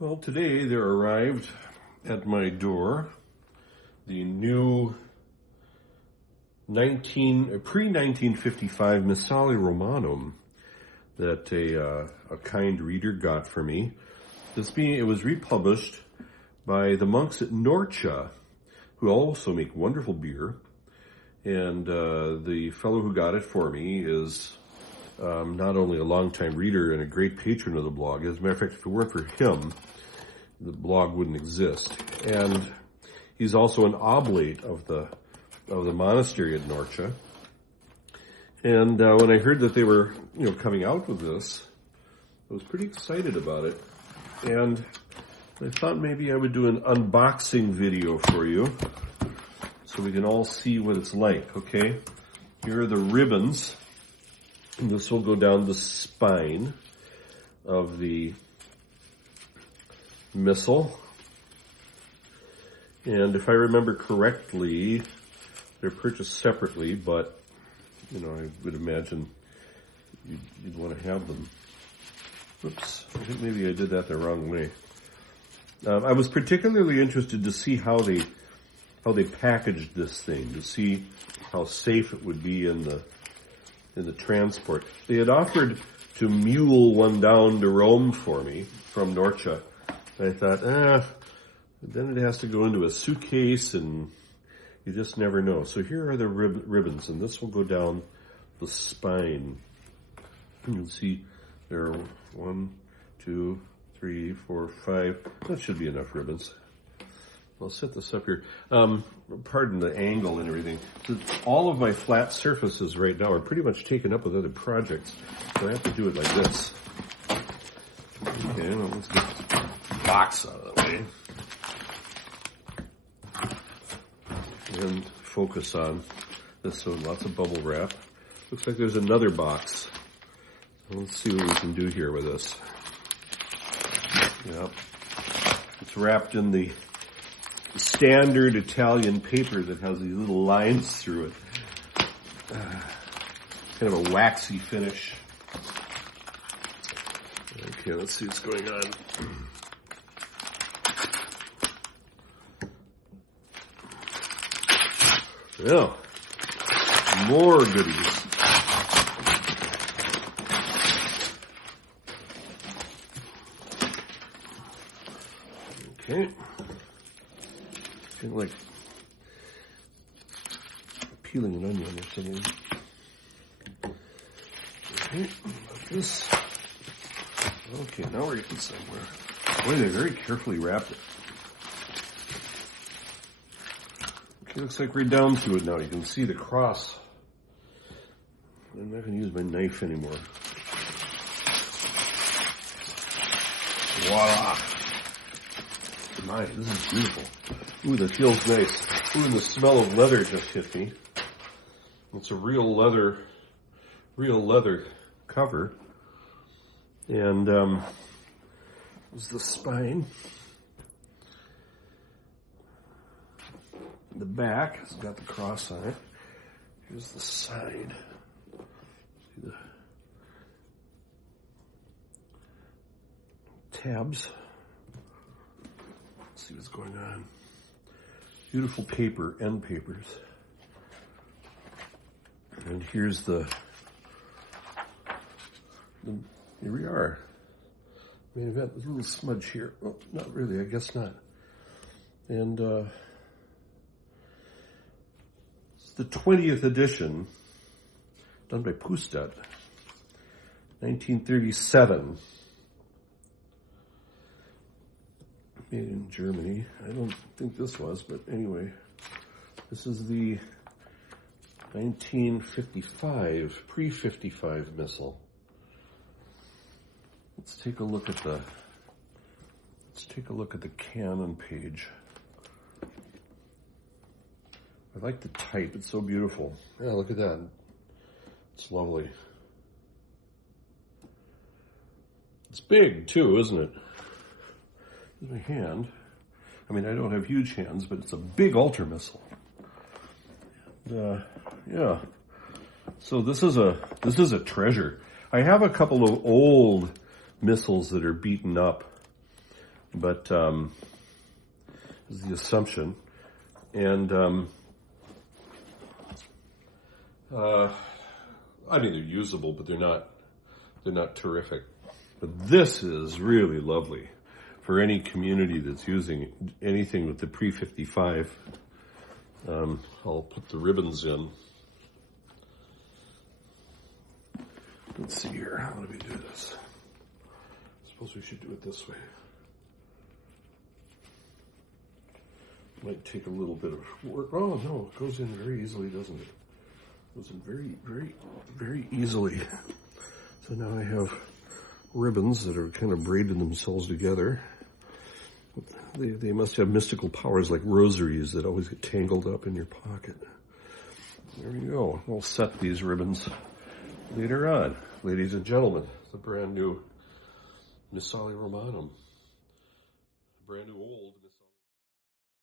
Well, today there arrived at my door the new pre-1955 Missale Romanum that a kind reader got for me. It was republished by the monks at Norcia, who also make wonderful beer. And the fellow who got it for me is not only a longtime reader and a great patron of the blog. As a matter of fact, if it weren't for him, the blog wouldn't exist. And he's also an oblate of the monastery at Norcia. And when I heard that they were, coming out with this, I was pretty excited about it. And I thought maybe I would do an unboxing video for you so we can all see what it's like, okay? Here are the ribbons. And this will go down the spine of the Missal. And if I remember correctly, they're purchased separately, but, I would imagine you'd want to have them. Oops, I think maybe I did that the wrong way. I was particularly interested to see how they packaged this thing, to see how safe it would be in the transport. They had offered to mule one down to Rome for me from Norcia. I thought, then it has to go into a suitcase, and you just never know. So here are the ribbons, and this will go down the spine. You can see there are 1, 2, 3, 4, 5. That should be enough ribbons. I'll set this up here. Pardon the angle and everything. So all of my flat surfaces right now are pretty much taken up with other projects, so I have to do it like this. Okay, well, let's get the box out of the way and focus on this. So lots of bubble wrap. Looks like there's another box. Let's see what we can do here with this. Yep. It's wrapped in the standard Italian paper that has these little lines through it. Kind of a waxy finish. Okay, let's see what's going on. Yeah, more goodies. Okay. Kind of like peeling an onion or something. Okay, like this. Okay, now we're getting somewhere. Boy, they very carefully wrapped it. Okay, looks like we're down to it now. You can see the cross. I'm not going to use my knife anymore. Voila! My, this is beautiful. Ooh, that feels nice. Ooh, and the smell of leather just hit me. It's a real leather cover. And this is the spine. The back has got the cross on it. Here's the side. See the tabs. Let's see what's going on. Beautiful paper, end papers. And here's here we are. Main event, there's a little smudge here. Oh, not really, I guess not. And it's the 20th edition, done by Pustet, 1937. Made in Germany. I don't think this was, but anyway. This is the 1955, pre-55 Missal. Let's take a look at the canon page. I like the type, it's so beautiful. Yeah, look at that. It's lovely. It's big too, isn't it? Here's my hand. I mean, I don't have huge hands, but it's a big altar missal. Yeah. So this is a treasure. I have a couple of old missals that are beaten up. but is the assumption. And I mean, they're usable, but they're not terrific. But this is really lovely for any community that's using anything with the Pre-55. I'll put the ribbons in. Let's see here. How do we do this? I suppose we should do it this way. Might take a little bit of work. Oh, no, it goes in very easily, doesn't it? It goes in very, very, very easily. So now I have ribbons that are kind of braided themselves together. They must have mystical powers like rosaries that always get tangled up in your pocket. There you go. We'll set these ribbons later on. Ladies and gentlemen, the brand new Missale Romanum. Brand new old Missale.